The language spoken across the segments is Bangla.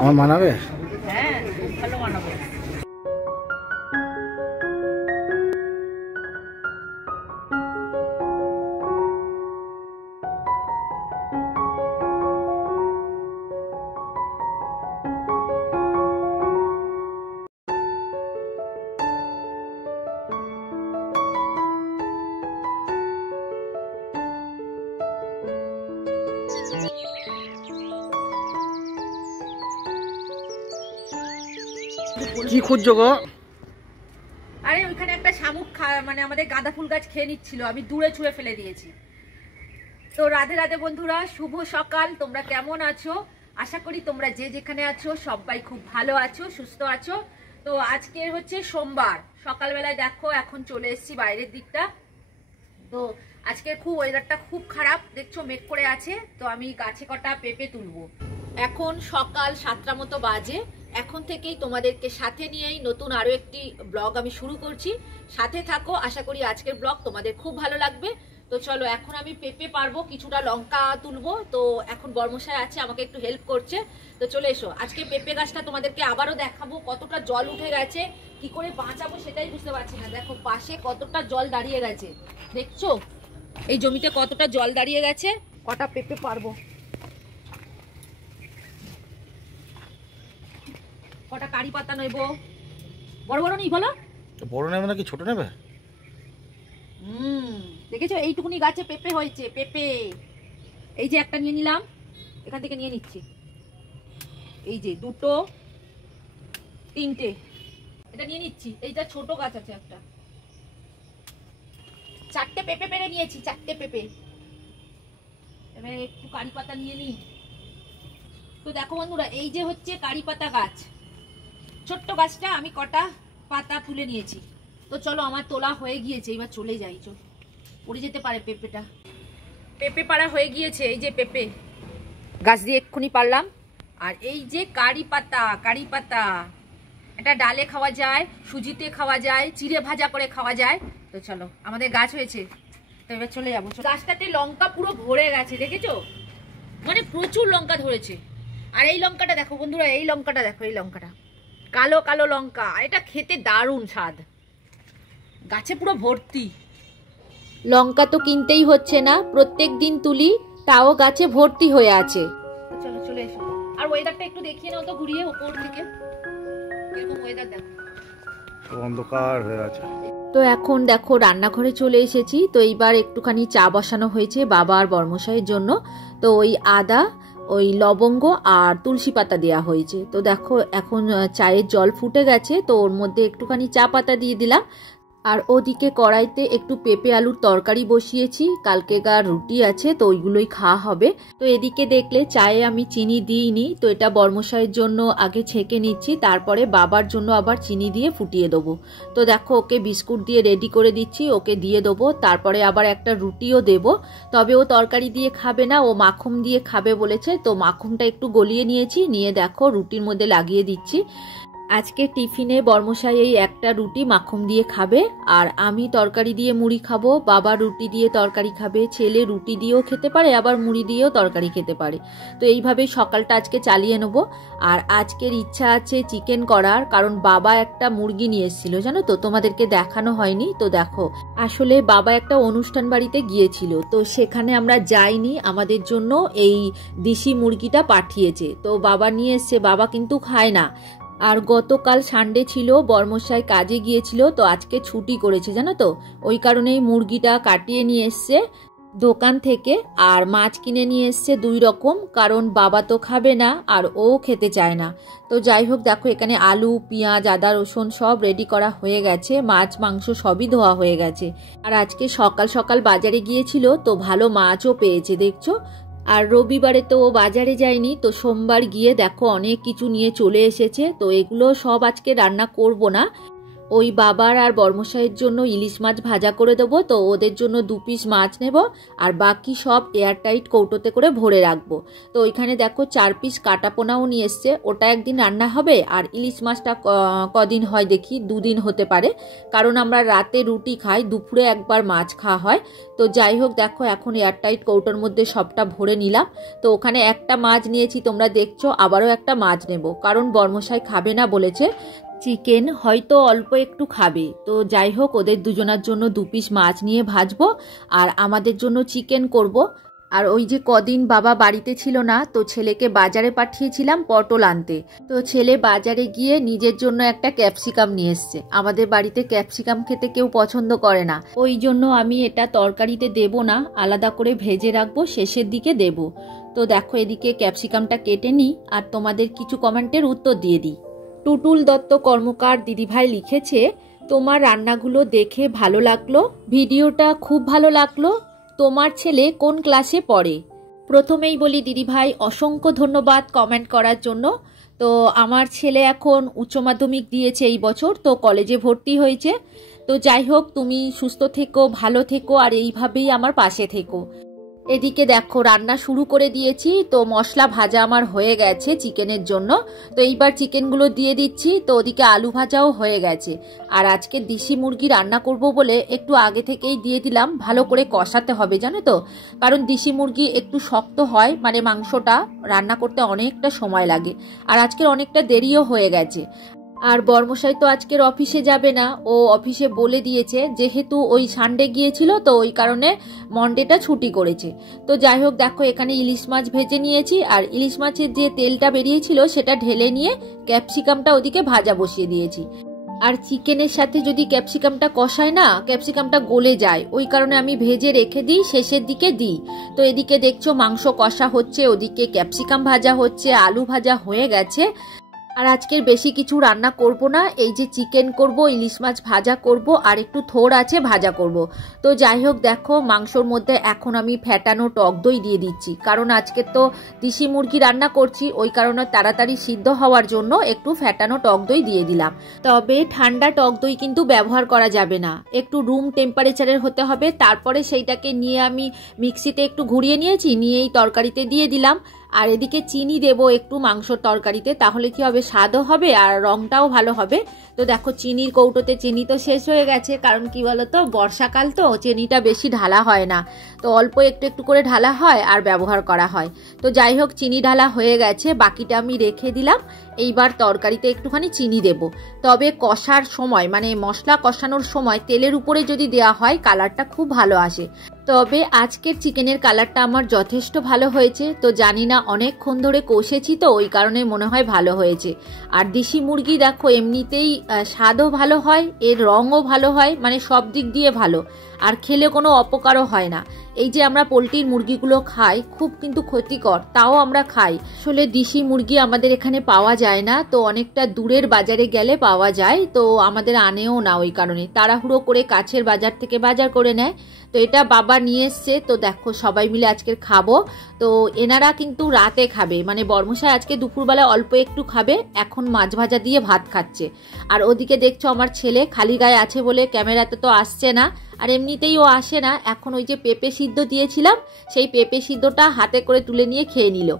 আমার মানাবে? হ্যাঁ, খুব ভালো মানাবে। কি খুঁজছো গো? আরে ওইখানে একটা শামুক মানে আমাদের গাঁদা ফুল গাছ খেয়ে নিচ্ছিল, আমি দূরে ছুঁড়ে ফেলে দিয়েছি। তো রাধে রাধে বন্ধুরা, শুভ সকাল। তোমরা কেমন আছো? আশা করি তোমরা যে যেখানে আছো সবাই খুব ভালো আছো, সুস্থ আছো। তো আজকে হচ্ছে সোমবার, সকালবেলায় দেখো এখন চলে এসেছি বাইরের দিকটা। তো আজকে খুব ওয়েদারটা খুব খারাপ, দেখছো মেঘ করে আছে। তো আমি গাছে কটা পেঁপে তুলবো। এখন সকাল 7টা মতো বাজে। এখন থেকেই তোমাদেরকে সাথে নিয়েই নতুন আরো একটি ব্লগ আমি শুরু করছি। সাথে থাকো, আশা করি আজকের ব্লগ তোমাদের খুব ভালো লাগবে। তো চলো, এখন আমি পেঁপে পারবো, কিছুটা লঙ্কা তুলবো। তো এখন বর্মশাই আছে, আমাকে একটু হেল্প করছে। তো চলে এসো, আজকে পেঁপে গাছটা তোমাদেরকে আবারও দেখাবো। কতটা জল উঠে গেছে, কি করে বাঁচাবো সেটাই বুঝতে পারছি না। দেখো পাশে কতটা জল দাঁড়িয়ে গেছে, দেখছো এই জমিতে কতটা জল দাঁড়িয়ে গেছে। কটা পেঁপে পারবো, কটা কারি পাতা নেবো। বড় বড় নেই বলো? বড় নেবে নাকি ছোট নেবে? দেখেছো এইটুকুনি গাছে পেঁপে হয়েছে। পেঁপে এই যে একটা নিয়ে নিলাম, এখান থেকে নিয়ে নিচ্ছি। এই যে দুটো, তিনটে, এটা নিয়ে নিচ্ছি। এইটা ছোট গাছ আছে একটা। 4টে পেঁপে পেরে নিয়েছি, 4টে পেঁপে। এবারে একটু কারি পাতা নিয়ে নিই। তো দেখো বন্ধুরা, এই যে হচ্ছে কারি পাতা গাছ, ছোট্ট গাছটা আমি কটা পাতা তুলে নিয়েছি। তো চলো, আমার তোলা হয়ে গিয়েছে, এবার চলে যাই। চলো, পড়ে যেতে পারে পেঁপেটা। পেঁপে পাড়া হয়ে গিয়েছে, এই যে পেঁপে গাছ দিয়ে এক্ষুনি পারলাম। আর এই যে কারি পাতা, কারি পাতা এটা ডালে খাওয়া যায়, সুজিতে খাওয়া যায়, চিড়ে ভাজা করে খাওয়া যায়। তো চলো, আমাদের গাছ হয়েছে, তো এবার চলে যাবো। গাছটাতে লঙ্কা পুরো ভরে গেছে, দেখেছো? মানে প্রচুর লঙ্কা ধরেছে। আর এই লঙ্কাটা দেখো বন্ধুরা, এই লঙ্কাটা দেখো, এই লঙ্কাটা কালো কালো লঙ্কা। আর এটা খেতে দারুণ স্বাদ, গাছে পুরো ভর্তি। লঙ্কা তো কিনতেই হচ্ছে না, প্রত্যেক দিন তুলি, তাও গাছে ভর্তি হয়ে আছে। চলো চলে এসো। আর ওয়েদারটা একটু দেখিয়ে নাও তো ঘুরিয়ে উপর থেকে, এরকম ওয়েদার দেখো, অন্ধকার হয়ে আছে। তো এখন দেখো রান্নাঘরে চলে এসেছি। তো এইবার একটুখানি চা বসানো হয়েছে বাবা আর বর্মশাইয়ের জন্য। তো ওই আদা, ওই লবঙ্গ আর তুলসী পাতা দেওয়া হয়েছে। তো দেখো এখন চায়ের জল ফুটে গেছে, তো ওর মধ্যে একটুখানি চা পাতা দিয়ে দিলাম। আর ওদিকে কড়াইতে একটু পেঁপে আলুর তরকারি বসিয়েছি, কালকেকার রুটি আছে, তো ওইগুলোই খাওয়া হবে। তো এদিকে দেখলে চায়ে আমি চিনি দিইনি, তো এটা বর্মশাইয়ের জন্য আগে ছেঁকে নিচ্ছি, তারপরে বাবার জন্য আবার চিনি দিয়ে ফুটিয়ে দেবো। তো দেখো ওকে বিস্কুট দিয়ে রেডি করে দিচ্ছি, ওকে দিয়ে দেবো। তারপরে আবার একটা রুটিও দেব, তবে ও তরকারি দিয়ে খাবে না, ও মাখন দিয়ে খাবে বলেছে। তো মাখনটা একটু গলিয়ে নিয়েছি, নিয়ে দেখো রুটির মধ্যে লাগিয়ে দিচ্ছি। আজকে টিফিনে বর্মশাই এই একটা রুটি মাখন দিয়ে খাবে, আর আমি তরকারি দিয়ে মুড়ি খাবো। বাবা রুটি দিয়ে তরকারি খাবে, ছেলে রুটি দিয়েও খেতে পারে, আবার মুড়ি দিয়েও তরকারি খেতে পারে। তো এইভাবেই সকালটা আজকে চালিয়ে নেব। আর আজকের ইচ্ছা আছে চিকেন করার, কারণ বাবা একটা মুরগি নিয়ে এসেছিল, জানো তো, তোমাদেরকে দেখানো হয়নি। তো দেখো, আসলে বাবা একটা অনুষ্ঠান বাড়িতে গিয়েছিল, তো সেখানে আমরা যাইনি, আমাদের জন্য এই দেশি মুরগিটা পাঠিয়েছে। তো বাবা নিয়ে এসছে, বাবা কিন্তু খায় না। আর গতকাল সানডে ছিল, বর্মশাই কাজে গিয়েছিল, তো আজকে ছুটি করেছে, জানো তো, ওই কারণেই মুরগিটা কাটিয়ে নিয়ে এসছে দোকান থেকে। আর মাছ কিনে নিয়ে এসছে 2 রকম, কারণ বাবা তো খাবে না আর ও খেতে চায় না। তো যাই হোক, দেখো এখানে আলু, পেঁয়াজ, আদা, রসুন সব রেডি করা হয়ে গেছে, মাছ মাংস সবই ধোয়া হয়ে গেছে। আর আজকে সকাল সকাল বাজারে গিয়েছিল, তো ভালো মাছও পেয়েছে, দেখছো। আর রবিবারে তো ও বাজারে যায়নি, তো সোমবার গিয়ে দেখো অনেক কিছু নিয়ে চলে এসেছে। তো এগুলো সব আজকে রান্না করব না, ওই বাবার আর বর্মশাইয়ের জন্য ইলিশ মাছ ভাজা করে দেবো, তো ওদের জন্য 2 পিস মাছ নেব আর বাকি সব এয়ারটাইট কৌটোতে করে ভরে রাখবো। তো ওইখানে দেখো 4 পিস কাটা পোনাও নিয়ে এসছে, ওটা একদিন রান্না হবে। আর ইলিশ মাছটা কদিন হয় দেখি, 2 দিন হতে পারে, কারণ আমরা রাতে রুটি খাই, দুপুরে একবার মাছ খাওয়া হয়। তো যাই হোক দেখো এখন এয়ারটাইট কৌটোর মধ্যে সবটা ভরে নিলাম। তো ওখানে একটা মাছ নিয়েছি তোমরা দেখছো, আবারও একটা মাছ নেব, কারণ বর্মশাই খাবে না বলেছে, চিকেন হয়তো অল্প একটু খাবে। তো যাই হোক ওদের দুজনার জন্য 2 পিস মাছ নিয়ে ভাজবো আর আমাদের জন্য চিকেন করব। আর ওই যে কদিন বাবা বাড়িতে ছিল না, তো ছেলেকে বাজারে পাঠিয়েছিলাম পটল আনতে। তো ছেলে বাজারে গিয়ে নিজের জন্য একটা ক্যাপসিকাম নিয়ে এসছে। আমাদের বাড়িতে ক্যাপসিকাম খেতে কেউ পছন্দ করে না, ওই জন্য আমি এটা তরকারিতে দেব না, আলাদা করে ভেজে রাখবো, শেষের দিকে দেব। তো দেখো এদিকে ক্যাপসিকামটা কেটে নিই আর তোমাদের কিছু কমেন্টের উত্তর দিয়ে দিই। টুটুল দত্ত কর্মকার দিদিভাই লিখেছে, তোমার রান্নাগুলো দেখে ভালো লাগলো, ভিডিওটা খুব ভালো লাগলো। তোমার ছেলে কোন ক্লাসে পড়ে? প্রথমেই বলি দিদিভাই অসংখ্য ধন্যবাদ কমেন্ট করার জন্য। তো আমার ছেলে এখন উচ্চ মাধ্যমিক দিয়েছে এই বছর, তো কলেজে ভর্তি হয়েছে। তো যাই হোক তুমি সুস্থ থেকো, ভালো থেকো আর এইভাবেই আমার পাশে থেকো। এদিকে দেখো রান্না শুরু করে দিয়েছি, তো মশলা ভাজা আমার হয়ে গেছে চিকেনের জন্য। তো এইবার চিকেনগুলো দিয়ে দিচ্ছি। তো ওদিকে আলু ভাজাও হয়ে গেছে। আর আজকে দেশি মুরগি রান্না করব বলে একটু আগে থেকেই দিয়ে দিলাম, ভালো করে কষাতে হবে জানো তো, কারণ দেশি মুরগি একটু শক্ত হয়, মানে মাংসটা রান্না করতে অনেকটা সময় লাগে। আর আজকের অনেকটা দেরিও হয়ে গেছে। আর বর্মশাই তো আজকের অফিসে যাবে না, ও অফিসে বলে দিয়েছে, যেহেতু ওই সানডে গিয়েছিল তো ওই কারণে মন্ডেটা ছুটি করেছে। তো যাই হোক দেখো এখানে ইলিশ মাছ ভেজে নিয়েছি, আর ইলিশ মাছের যে তেলটা বেরিয়েছিল সেটা ঢেলে নিয়ে ক্যাপসিকামটা ওদিকে ভাজা বসিয়ে দিয়েছি। আর চিকেনের সাথে যদি ক্যাপসিকামটা কষায় না, ক্যাপসিকামটা গলে যায়, ওই কারণে আমি ভেজে রেখে দিই, শেষের দিকে দিই। তো এদিকে দেখছো মাংস কষা হচ্ছে, ওদিকে ক্যাপসিকাম ভাজা হচ্ছে, আলু ভাজা হয়ে গেছে। আর আজকের বেশি কিছু রান্না করব না, এই যে চিকেন করব, ইলিশ মাছ ভাজা করব আর একটু থোড় আছে ভাজা করব। তো যাই হোক দেখো মাংসর মধ্যে এখন আমি ফ্যাটানো টক দই দিয়ে দিচ্ছি, কারণ আজকে তো দেশি মুরগি রান্না করছি, ওই কারণে তাড়াতাড়ি সিদ্ধ হওয়ার জন্য একটু ফ্যাটানো টক দই দিয়ে দিলাম। তবে ঠান্ডা টক দই কিন্তু ব্যবহার করা যাবে না, একটু রুম টেম্পারেচারের হতে হবে। তারপরে সেইটাকে নিয়ে আমি মিক্সিতে একটু ঘুরিয়ে নিয়েছি, নিয়েই তরকারিতে দিয়ে দিলাম। আর এদিকে চিনি দেবো একটু মাংসর তরকারিতে, তাহলে কি হবে, স্বাদও হবে আর রংটাও ভালো হবে। তো দেখো চিনির কৌটোতে চিনি তো শেষ হয়ে গেছে, কারণ কি বলতো বর্ষাকাল তো চিনিটা বেশি ঢালা হয় না, তো অল্প একটু একটু করে ঢালা হয় আর ব্যবহার করা হয়। তো যাই হোক চিনি ঢালা হয়ে গেছে, বাকিটা আমি রেখে দিলাম। এইবার তরকারিতে একটুখানি চিনি দেব। তবে কষার সময় মানে মশলা কষানোর সময় তেলের উপরে যদি দেওয়া হয় কালারটা খুব ভালো আসে। তবে আজকের চিকেনের কালারটা আমার যথেষ্ট ভালো হয়েছে। তো জানি না অনেকক্ষণ ধরে কষেছি তো ওই কারণে মনে হয় ভালো হয়েছে। আর দেশি মুরগি দেখো এমনিতেই স্বাদও ভালো হয়, এর রঙও ভালো হয়, মানে সব দিক দিয়ে ভালো, আর খেলে কোনো অপকারও হয় না। এই যে আমরা পোলট্রির মুরগিগুলো খাই খুব কিন্তু ক্ষতিকর, তাও আমরা খাই। আসলে দেশি মুরগি আমাদের এখানে পাওয়া যায় না, তো অনেকটা দূরের বাজারে গেলে পাওয়া যায়, তো আমাদের আনেও না, ওই কারণে তাড়াহুড়ো করে কাছের বাজার থেকে বাজার করে নেয়। তো এটা বাবা নিয়ে এসছে, তো দেখো সবাই মিলে আজকের খাবো। তো এনারা কিন্তু রাতে খাবে, মানে বর্মশাই আজকে দুপুরবেলা অল্প একটু খাবে, এখন মাছ ভাজা দিয়ে ভাত খাচ্ছে। আর ওদিকে দেখছো আমার ছেলে খালি গায়ে আছে বলে ক্যামেরাতে তো আসছে না, আর এমনিতেই ও আসে না। এখন ওই যে পেঁপে সিদ্ধ দিয়েছিলাম সেই পেঁপে সিদ্ধটা হাতে করে তুলে নিয়ে খেয়ে নিল।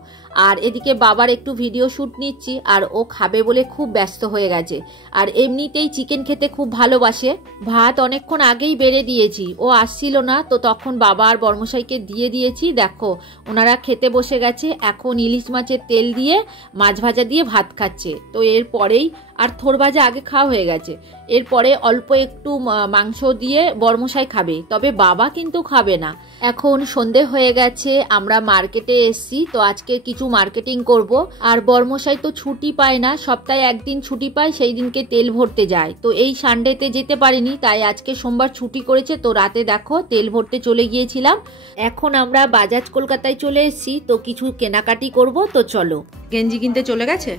আর এদিকে বাবার একটু ভিডিও শুট নিচ্ছি, আর ও খাবে বলে খুব ব্যস্ত হয়ে গেছে। আর এমনিতেই চিকেন খেতে খুব ভালোবাসে। ভাত অনেকক্ষণ আগেই বেড়ে দিয়েছি, ও আসছিল না, তো তখন বাবা আর বর্মশাইকে দিয়ে দিয়েছি। দেখো ওনারা খেতে বসে গেছে, এখন ইলিশ মাছের তেল দিয়ে মাছ ভাজা দিয়ে ভাত খাচ্ছে। তো এরপরেই আর থোড় ভাজা আগে খাওয়া হয়ে গেছে, এরপরে অল্প একটু মাংস দিয়ে বর্মশাই খাবে, তবে বাবা কিন্তু খাবে না। এখন সন্ধে হয়ে গেছে, আমরা মার্কেটে এসছি, তো আজকে কিছু মার্কেটিং করব। আর বর্মশাই তো ছুটি পায় না, সপ্তাহে একদিন ছুটি পায়, সেই দিনকে তেল ভরতে যায়। তো এই সানডেতে যেতে পারিনি, তাই আজকে সোমবার ছুটি করেছে, তো রাতে দেখো তেল ভরতে চলে গিয়েছিলাম। এখন আমরা বাজাজ কলকাতায় চলে এসছি, তো কিছু কেনাকাটি করব। তো চলো। গেঞ্জি কিনতে চলে গেছে,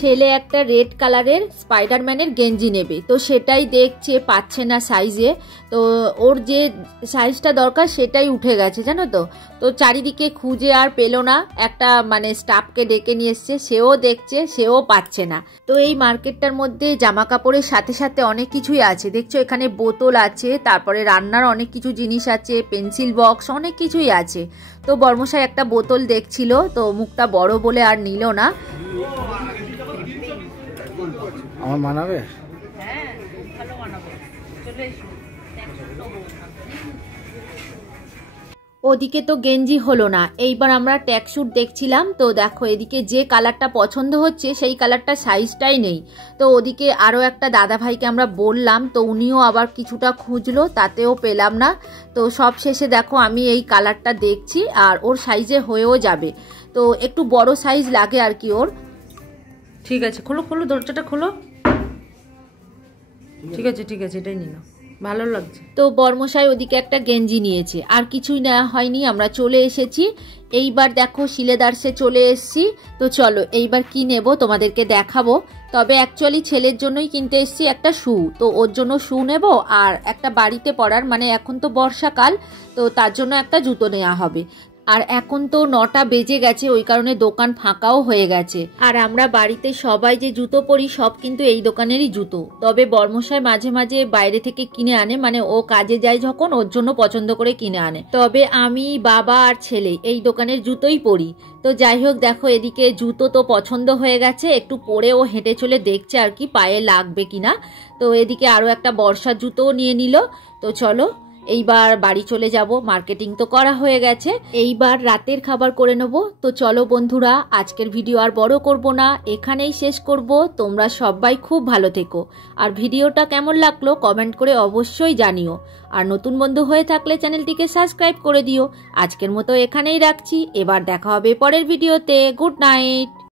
ছেলে একটা রেড কালারের স্পাইডারম্যানের গেঞ্জি নেবে, তো সেটাই দেখছে, পাচ্ছে না সাইজে। তো ওর যে সাইজটা দরকার সেটাই উঠে গেছে জানো তো। তো চারিদিকে খুঁজে আর পেলো না, একটা মানে স্টাফকে ডেকে নিয়ে এসছে, সেও দেখছে, সেও পাচ্ছে না। তো এই মার্কেটটার মধ্যে জামা কাপড়ের সাথে সাথে অনেক কিছুই আছে, দেখছো এখানে বোতল আছে, তারপরে রান্নার অনেক কিছু জিনিস আছে, পেন্সিল বক্স, অনেক কিছুই আছে। তো বর্মশাই একটা বোতল দেখছিল, তো মুখটা বড় বলে আর নিল না। আমার মানাবে? হ্যাঁ, খুব ভালো বানাবো, চলে এসো। ওদিকে তো গেঞ্জি হলো না, এইবার আমরা ট্যাক্সুট দেখছিলাম। তো দেখো এদিকে যে কালারটা পছন্দ হচ্ছে সেই কালারটা সাইজটাই নেই। তো ওদিকে আরও একটা দাদা ভাইকে আমরা বললাম, তো উনিও আবার কিছুটা খুঁজলো, তাতেও পেলাম না। তো সব শেষে দেখো আমি এই কালারটা দেখছি, আর ওর সাইজে হয়েও যাবে। তো একটু বড় সাইজ লাগে আর কি ওর। ঠিক আছে, খোলো খোলো, দরজাটা খোলো। ঠিক আছে ঠিক আছে, এটাই নিল, ভালো লাগছে। তো বর্মশাই ওদিকে একটা গেঞ্জি নিয়েছে, আর কিছুই নেওয়া হয়নি, আমরা চলে এসেছি। এইবার দেখো শিলেদার্সে চলে এসেছি। তো চলো এইবার কি নেব তোমাদেরকে দেখাবো। তবে অ্যাকচুয়ালি ছেলের জন্যই কিনতে এসেছি একটা শু, তো ওর জন্য শু নেব, আর একটা বাড়িতে পরার, মানে এখন তো বর্ষাকাল, তো তার জন্য একটা জুতো নেওয়া হবে। আর এখন তো 9টা বেজে গেছে, ওই কারণে দোকান ফাঁকাও হয়ে গেছে। আর আমরা বাড়িতে সবাই যে জুতো পরি সব কিন্তু এই দোকানেরই জুতো। তবে বর্মশাই মাঝে মাঝে বাইরে থেকে কিনে আনে, মানে ও কাজে যায় যখন, ওর জন্য পছন্দ করে কিনে আনে। তবে আমি, বাবা আর ছেলে এই দোকানের জুতোই পরি। তো যাই হোক, দেখো এদিকে জুতো তো পছন্দ হয়ে গেছে, একটু পরে ও হেঁটে চলে দেখছে আর কি পায়ে লাগবে কিনা। তো এদিকে আরও একটা বর্ষার জুতোও নিয়ে নিল। তো চলো এইবার বাড়ি চলে যাব, মার্কেটিং তো করা হয়ে গেছে, এইবার রাতের খাবার করে নেব। তো চলো বন্ধুরা, আজকের ভিডিও আর বড় করব না, এখানেই শেষ করব। তোমরা সবাই খুব ভালো থেকো, আর ভিডিওটা কেমন লাগলো কমেন্ট করে অবশ্যই জানিও। আর নতুন বন্ধু হয়ে থাকলে চ্যানেলটিকে সাবস্ক্রাইব করে দিও। আজকের মতো এখানেই রাখছি, এবার দেখা হবে পরের ভিডিওতে। Good night.